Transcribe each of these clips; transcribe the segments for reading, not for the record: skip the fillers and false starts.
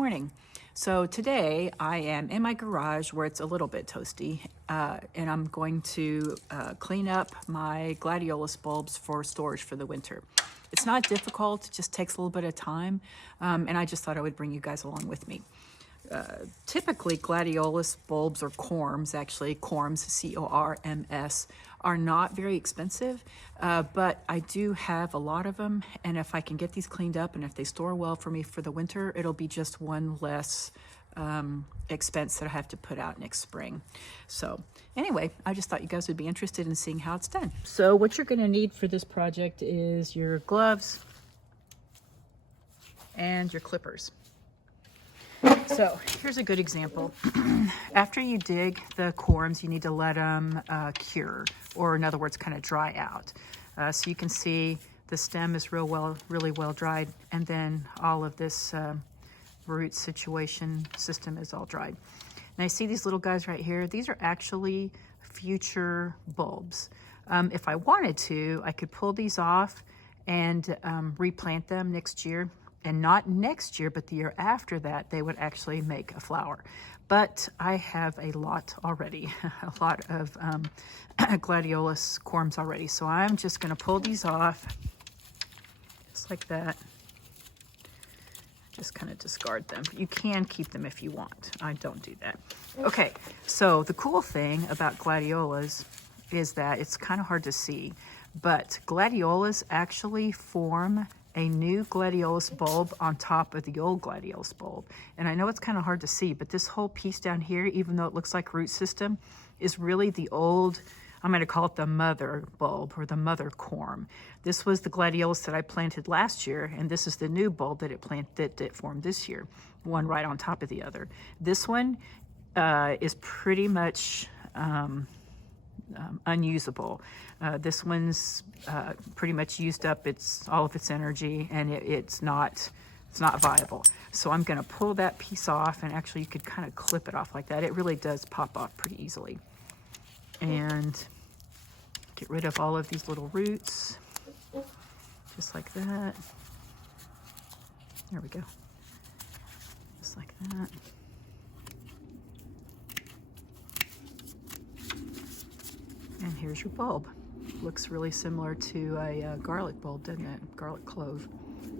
morning. So today I am in my garage where it's a little bit toasty, and I'm going to clean up my gladiolus bulbs for storage for the winter. It's not difficult, it just takes a little bit of time, and I just thought I would bring you guys along with me. Typically gladiolus bulbs, or corms, actually corms, C-O-R-M-S, are not very expensive, but I do have a lot of them, and if I can get these cleaned up and if they store well for me for the winter, it'll be just one less expense that I have to put out next spring. So anyway, I just thought you guys would be interested in seeing how it's done. So what you're going to need for this project is your gloves and your clippers. So here's a good example. After you dig the corms, you need to let them cure, or in other words, kind of dry out. So you can see the stem is really well dried, and then all of this root situation system is all dried. And I see these little guys right here. These are actually future bulbs. If I wanted to, I could pull these off and replant them next year. And not next year, but the year after that, they would actually make a flower. But I have a lot already, a lot of gladiolus corms already. So I'm just gonna pull these off, just like that. Just kind of discard them. You can keep them if you want. I don't do that. Okay, so the cool thing about gladiolas is that it's kind of hard to see, but gladiolas actually form a new gladiolus bulb on top of the old gladiolus bulb. And I know it's kind of hard to see, but this whole piece down here, even though it looks like root system, is really the old, I'm going to call it the mother bulb, or the mother corm. This was the gladiolus that I planted last year, and this is the new bulb that it formed this year, one right on top of the other. This one is pretty much unusable. This one's pretty much used up all of its energy, and it's not viable. So I'm going to pull that piece off, and actually you could kind of clip it off like that. It really does pop off pretty easily. And get rid of all of these little roots, just like that. There we go. Just like that. And here's your bulb. Looks really similar to a garlic bulb, doesn't it? Garlic clove.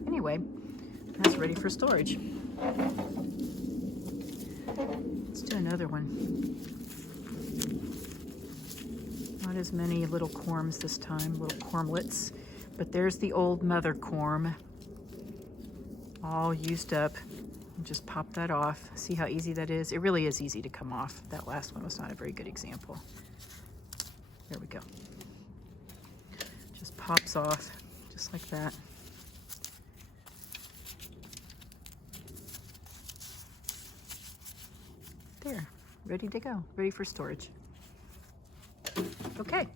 Anyway, that's ready for storage. Let's do another one. Not as many little corms this time, little cormlets, but there's the old mother corm, all used up. Just pop that off. See how easy that is? It really is easy to come off. That last one was not a very good example. There we go. Just pops off, just like that. There, ready to go, ready for storage. Okay.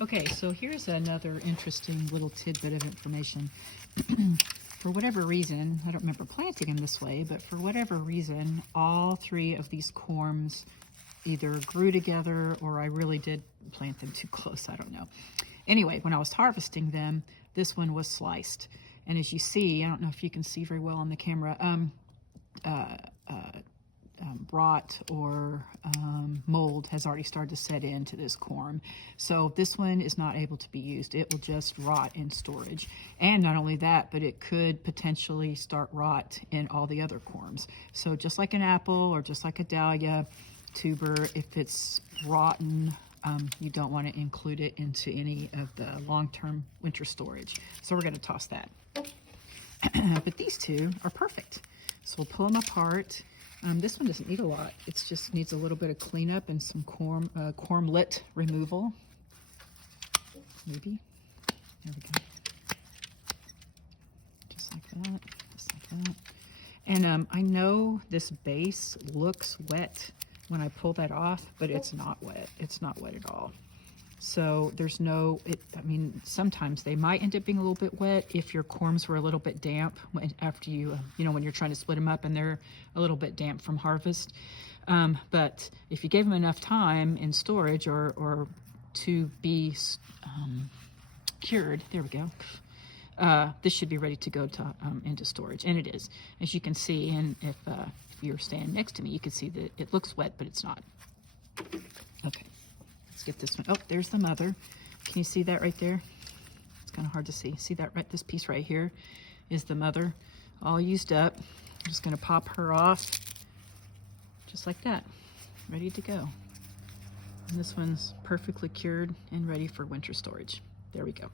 Okay, so here's another interesting little tidbit of information. For whatever reason, I don't remember planting them this way, but for whatever reason, all three of these corms either grew together, or I really did plant them too close, I don't know. Anyway, when I was harvesting them, this one was sliced. And as you see, I don't know if you can see very well on the camera, rot or mold has already started to set into this corm. So this one is not able to be used. It will just rot in storage. And not only that, but it could potentially start rot in all the other corms. So just like an apple or just like a dahlia tuber, if it's rotten, you don't want to include it into any of the long-term winter storage. So we're going to toss that. But these two are perfect. So we'll pull them apart. This one doesn't need a lot. It just needs a little bit of cleanup and some cormlet removal. Maybe. There we go. Just like that. Just like that. And I know this base looks wet when I pull that off, but it's not wet. It's not wet at all. So there's no, I mean, sometimes they might end up being a little bit wet if your corms were a little bit damp after you, when you're trying to split them up and they're a little bit damp from harvest. But if you gave them enough time in storage or to be cured. There we go. This should be ready to go to into storage, and it is, as you can see. And if you're standing next to me, you can see that it looks wet, but it's not. Okay, let's get this one. Oh, there's the mother. Can you see that right there? It's kind of hard to see. See that right? This piece right here is the mother, all used up. I'm just going to pop her off, just like that, ready to go. And this one's perfectly cured and ready for winter storage. There we go.